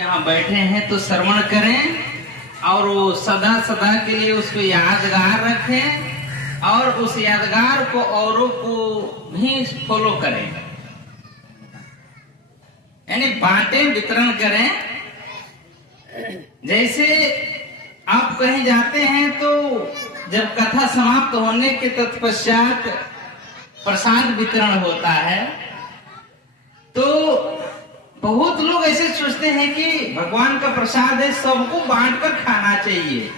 यहाँ बैठे हैं तो श्रवण करें और वो सदा सदा के लिए उसको यादगार रखें और उस यादगार को औरों को भी फॉलो करें, यानी बांटें, वितरण करें। जैसे आप कहीं जाते हैं तो जब कथा समाप्त होने के तत्पश्चात प्रसाद वितरण होता है, तो बहुत लोग ऐसे सोचते हैं कि भगवान का प्रसाद है, सबको बांटकर खाना चाहिए,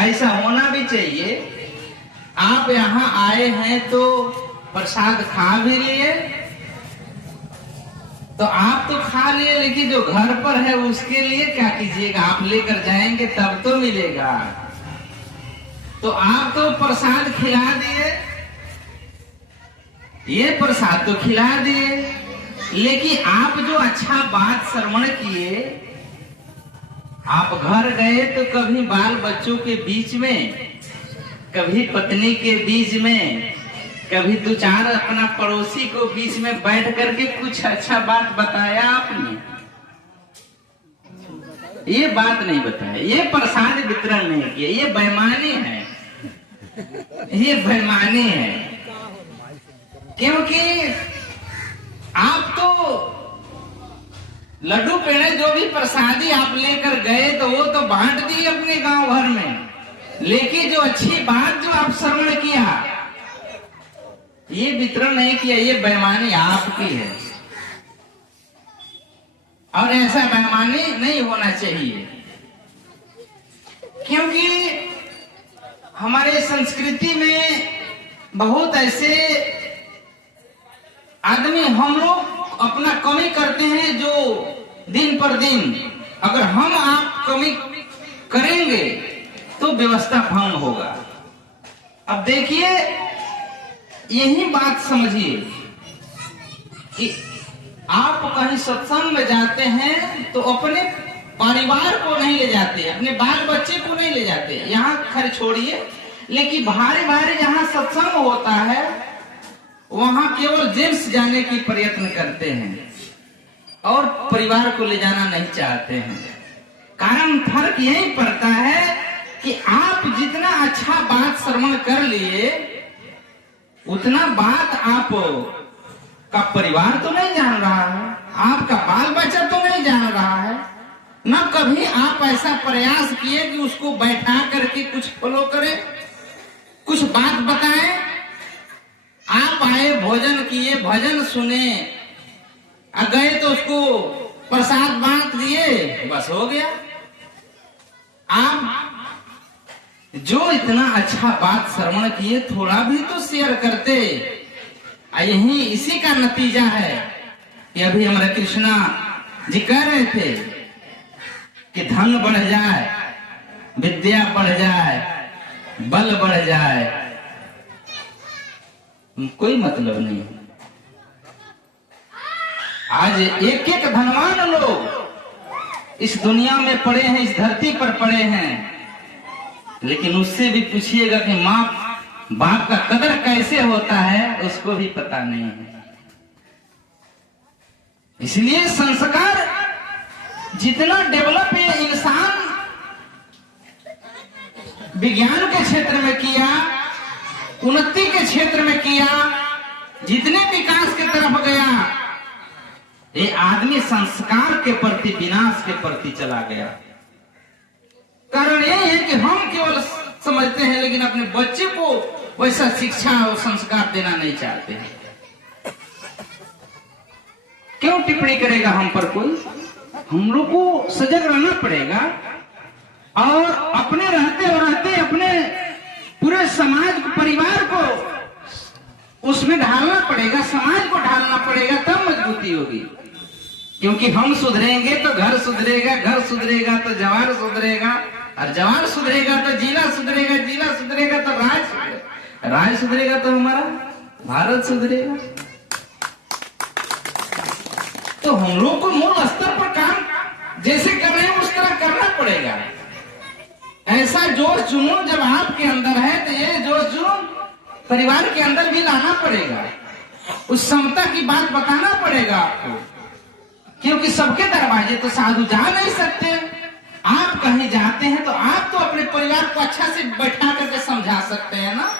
ऐसा होना भी चाहिए। आप यहाँ आए हैं तो प्रसाद खा भी लिए, तो आप तो खा लिए, लेकिन जो घर पर है उसके लिए क्या कीजिएगा? आप लेकर जाएंगे तब तो मिलेगा। तो आप तो प्रसाद खिला दिए, ये प्रसाद तो खिला दिए, लेकिन आप जो अच्छा बात श्रवण किए, आप घर गए तो कभी बाल बच्चों के बीच में, कभी पत्नी के बीच में, कभी दो चार अपना पड़ोसी को बीच में बैठ करके कुछ अच्छा बात बताया आपने? ये बात नहीं बताया, ये प्रसाद वितरण नहीं किया, ये बेईमानी है, ये बेईमानी है। क्योंकि आप तो लड्डू पेड़े जो भी प्रसादी आप लेकर गए तो वो तो बांट दी अपने गांव भर में, लेकिन जो अच्छी बात जो आप श्रवण किया, ये वितरण नहीं किया, ये बेईमानी आपकी है। और ऐसा बेईमानी नहीं होना चाहिए, क्योंकि हमारे संस्कृति में बहुत ऐसे आदमी, हम लोग अपना कमी करते हैं जो दिन पर दिन, अगर हम आप कमी करेंगे तो व्यवस्था भंग होगा। अब देखिए, यही बात समझिए कि आप कहीं सत्संग में जाते हैं तो अपने परिवार को नहीं ले जाते, अपने बाल बच्चे को नहीं ले जाते, यहाँ खैर छोड़िए, लेकिन भारी भारी जहाँ सत्संग होता है वहां केवल जेंट्स जाने की प्रयत्न करते हैं और परिवार को ले जाना नहीं चाहते हैं। कारण फर्क यही पड़ता है कि आप जितना अच्छा बात श्रवण कर लिए, उतना बात आप का परिवार तो नहीं जान रहा है, आपका बाल बच्चा तो नहीं जान रहा है। न कभी आप ऐसा प्रयास किए कि उसको बैठा करके कुछ फॉलो करें, कुछ बात बताएं। आप आए, भोजन किए, भजन सुने, गए तो उसको प्रसाद बांट दिए, बस हो गया। आप जो इतना अच्छा बात श्रवण किए, थोड़ा भी तो शेयर करते। यही इसी का नतीजा है कि अभी हमारे कृष्णा जी कह रहे थे कि धन बढ़ जाए, विद्या बढ़ जाए, बल बढ़ जाए, कोई मतलब नहीं। आज एक एक धनवान लोग इस दुनिया में पड़े हैं, इस धरती पर पड़े हैं, लेकिन उससे भी पूछिएगा कि माँ बाप का कदर कैसे होता है, उसको भी पता नहीं है। इसलिए संस्कार जितना डेवलप है इंसान विज्ञान के क्षेत्र में किया, उन्नति के क्षेत्र में किया, जितने विकास की तरफ गया, ये आदमी संस्कार के प्रति, विनाश के प्रति चला गया। कारण यह है कि हम केवल समझते हैं, लेकिन अपने बच्चे को वैसा शिक्षा और संस्कार देना नहीं चाहते हैं। क्यों टिप्पणी करेगा हम पर कोई? हम लोग को सजग रहना पड़ेगा और अपने रहते अपने पूरे समाज को, परिवार को उसमें ढालना पड़ेगा, समाज को ढालना पड़ेगा, तब मजबूती होगी। क्योंकि हम सुधरेंगे तो घर सुधरेगा, घर सुधरेगा तो जवार सुधरेगा, और जवार सुधरेगा तो जिला सुधरेगा, जिला सुधरेगा तो राज सुधरेगा, राज सुधरेगा तो हमारा भारत सुधरेगा। तो हम लोग को मूल स्तर पर काम जैसे कर रहे हैं उस तरह करना पड़ेगा। ऐसा जोश जुनून जब आपके अंदर है तो ये जोश जुनून परिवार के अंदर भी लाना पड़ेगा, उस समता की बात बताना पड़ेगा आपको। क्योंकि सबके दरवाजे तो साधु जा नहीं सकते। आप कहीं जाते हैं तो आप तो अपने परिवार को अच्छा से बैठा करके समझा सकते हैं ना।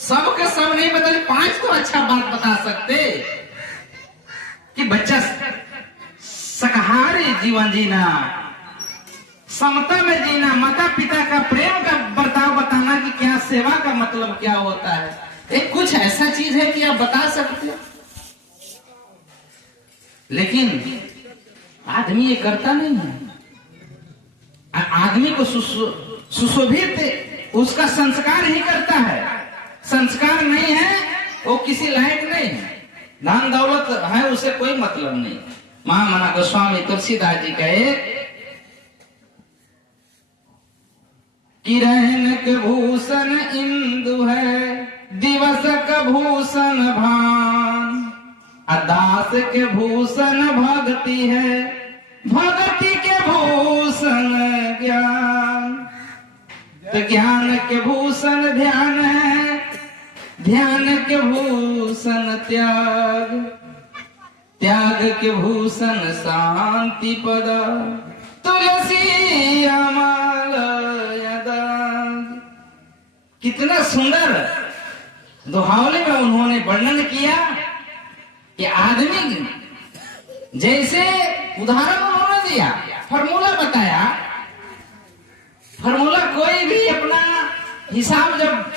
सबके सब नहीं बता, 5 तो अच्छा बात बता सकते कि बच्चा शाकाहारी जीवन जीना, समता में जीना, माता पिता का प्रेम का बर्ताव बताना कि क्या सेवा का मतलब क्या होता है। एक कुछ ऐसा चीज है कि आप बता सकते हो, लेकिन आदमी ये करता नहीं है। आदमी को सुशोभित उसका संस्कार ही करता है। संस्कार नहीं है वो किसी लायक नहीं है। धन दौलत है उसे कोई मतलब नहीं। महामना गोस्वामी तुलसीदास जी कहे कि रहन के भूषण इंदु है, दिवस का भूषण भान, दास के भूषण भक्ति है, भक्ति के भूषण ज्ञान, तो ज्ञान के भूषण ध्यान है, ध्यान के भूषण त्याग, त्याग के भूषण शांति पद, तुलसी अमल यदाग। कितना सुंदर दोहावले में उन्होंने वर्णन किया कि आदमी जैसे उदाहरण उन्होंने दिया, फॉर्मूला बताया। फॉर्मूला कोई भी अपना हिसाब जब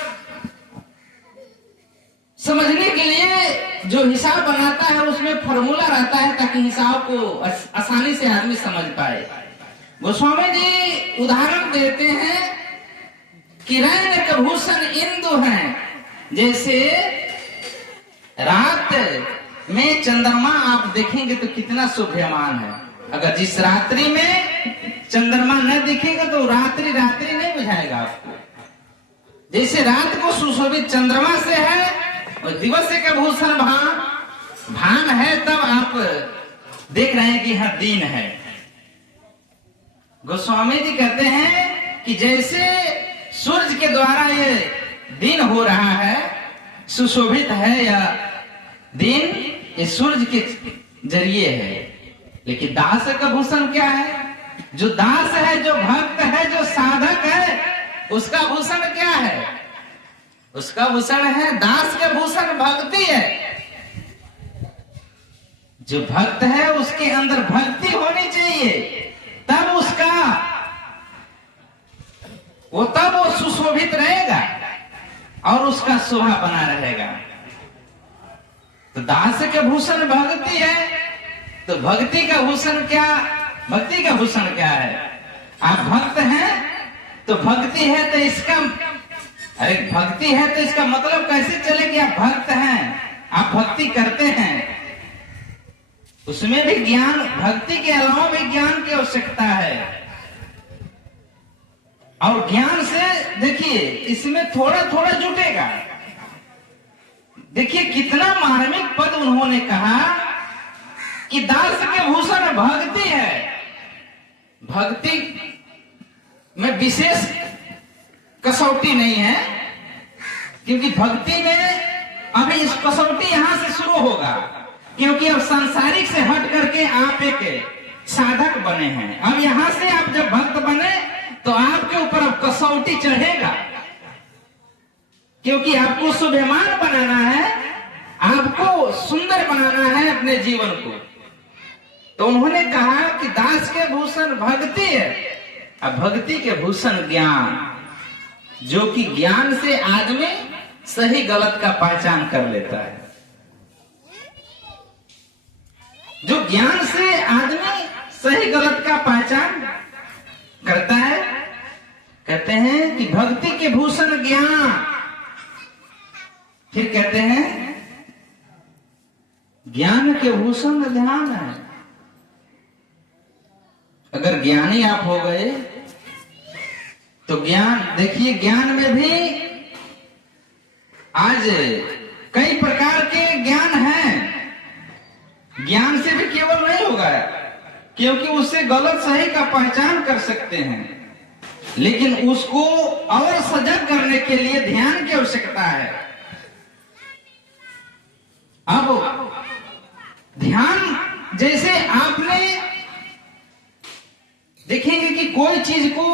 समझने के लिए जो हिसाब बनाता है उसमें फॉर्मूला रहता है ताकि हिसाब को आसानी से आदमी समझ पाए। गोस्वामी जी उदाहरण देते हैं कि रैन के भूषण इंदु हैं, जैसे रात में चंद्रमा आप देखेंगे तो कितना शोभ्यमान है। अगर जिस रात्रि में चंद्रमा न दिखेगा तो रात्रि रात्रि नहीं बुझाएगा आपको। जैसे रात को सुशोभित चंद्रमा से है और दिवस के भूषण भान है, तब आप देख रहे हैं कि यह दिन है। गोस्वामी जी कहते हैं कि जैसे सूर्य के द्वारा ये दिन हो रहा है, सुशोभित है या दिन, ये सूर्य के जरिए है। लेकिन दास का भूषण क्या है? जो दास है, जो भक्त है, जो साधक है, उसका भूषण क्या है? उसका भूषण है, दास का भूषण भक्ति है। जो भक्त है उसके अंदर भक्ति होनी चाहिए, तब तब वो सुशोभित रहेगा और उसका शोभा बना रहेगा। तो दास के भूषण भक्ति है, तो भक्ति का भूषण क्या? भक्ति का भूषण क्या है? आप भक्त हैं तो भक्ति है, तो इसका भक्ति है तो इसका मतलब कैसे चले कि आप भक्त हैं, आप भक्ति करते हैं। उसमें भी ज्ञान, भक्ति के अलावा भी ज्ञान की आवश्यकता है। और ज्ञान से देखिए इसमें थोड़ा थोड़ा जुटेगा। देखिए कितना मार्मिक पद उन्होंने कहा कि दास के भूषण भक्ति है। भक्ति में विशेष कसौटी नहीं है, क्योंकि भक्ति में अभी इस कसौटी यहां से शुरू होगा, क्योंकि अब सांसारिक से हट करके आप एक साधक बने हैं। अब यहां से आप जब भक्त बने तो आपके ऊपर अब कसौटी चढ़ेगा, क्योंकि आपको शोभमान बनाना है, आपको सुंदर बनाना है अपने जीवन को। तो उन्होंने कहा कि दास के भूषण भक्ति है, अब भक्ति के भूषण ज्ञान, जो कि ज्ञान से आदमी सही गलत का पहचान कर लेता है। जो ज्ञान से आदमी सही गलत का पहचान करता है, कहते हैं कि भक्ति के भूषण ज्ञान। फिर कहते हैं ज्ञान के भूषण ध्यान है। अगर ज्ञानी आप हो गए तो ज्ञान, देखिए ज्ञान में भी आज कई प्रकार के ज्ञान हैं। ज्ञान से भी केवल नहीं होगा, क्योंकि उससे गलत सही का पहचान कर सकते हैं, लेकिन उसको और सजग करने के लिए ध्यान की आवश्यकता है। अब ध्यान जैसे आपने देखेंगे कि कोई चीज को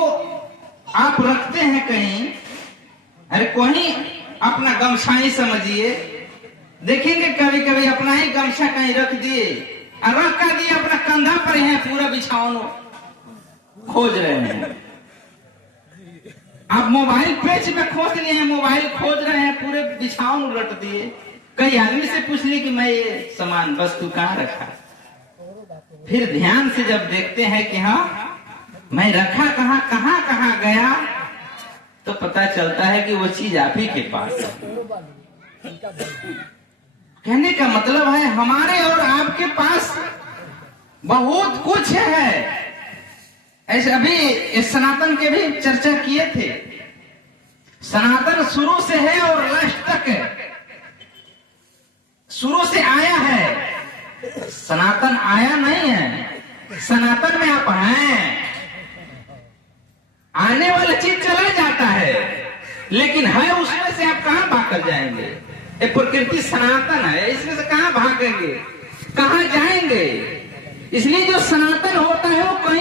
आप रखते हैं कहीं, अरे कहीं अपना गमछा ही समझिए, देखेंगे कभी कभी अपना ही गमछा कहीं रख दिए और रख कर दिए अपना कंधा पर है, पूरा बिछावन खोज रहे हैं। आप मोबाइल पेज में खोज लिए हैं, मोबाइल खोज रहे हैं, पूरे बिछावन उलट दिए। कई आदमी से पूछ लिए कि मैं ये सामान वस्तु कहाँ रखा, फिर ध्यान से जब देखते हैं कि हाँ मैं रखा कहाँ कहाँ कहाँ गया, तो पता चलता है कि वो चीज आप ही के पास है। कहने का मतलब है हमारे और आपके पास बहुत कुछ है। ऐसे अभी सनातन के भी चर्चा किए थे। सनातन शुरू से है और लास्ट तक है, शुरू से आया है। सनातन आया नहीं है, सनातन में आप हैं। आने वाला चीज चला जाता है, लेकिन है उसमें से आप कहां भाग जाएंगे। ये प्रकृति सनातन है, इसमें से कहां भागेंगे, कहां जाएंगे। इसलिए जो सनातन होता है वो कहीं